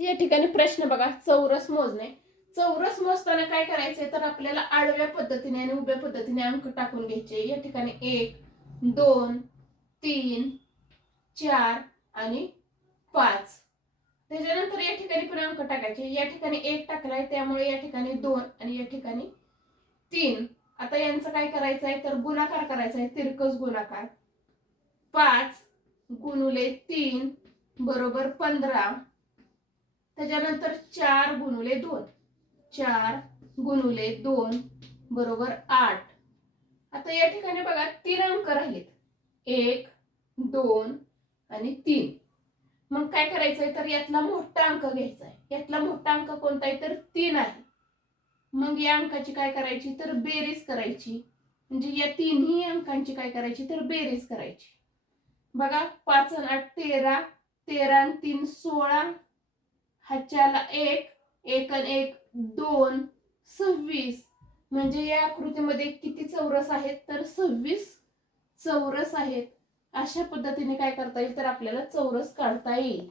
या ठिकाणी प्रश्न बघा, चौरस मोजणे. चौरस मोजताना काय करायचंय तर आपल्याला आडव्या पद्धतीने आणि उभ्या पद्धतीने अंक टाकून घ्यायचे. या ठिकाणी 1 2 3 4 आणि 5. त्याच्यानंतर या ठिकाणी पण अंक टाकायचे. या ठिकाणी 1 टाकलाय त्यामुळे या ठिकाणी 2 आणि या ठिकाणी 3. आता यांचं काय करायचंय तर गुणाकार करायचा आहे, तिरकस गुणाकार. 5 गुणुले 3 बरोबर 15. त्याच्यानंतर 4 गुणुले 2, 4 गुणुले 2 बरोबर 8. आता या ठिकाणी बघा 3 अंक राहिलेत, 1 2 आणि 3. मग काय करायचंय तर यातला मोठा अंक घ्यायचा आहे. यातला मोठा अंक कोणता आहे तर 3 आहे. मग या अंकाची काय करायची तर बेरीज करायची. म्हणजे या तिन्ही अंकांची काय करायची तर बेरीज करायची. बघा 5 आणि 8 13, 13 आणि 3 16, हाच्याला 1, 1 आणि 1 2, 26. म्हणजे या आकृतीमध्ये किती चौरस आहेत तर 26 चौरस आहेत. अशा पद्धतीने काय करता येईल तर आपल्याला चौरस काढता येईल.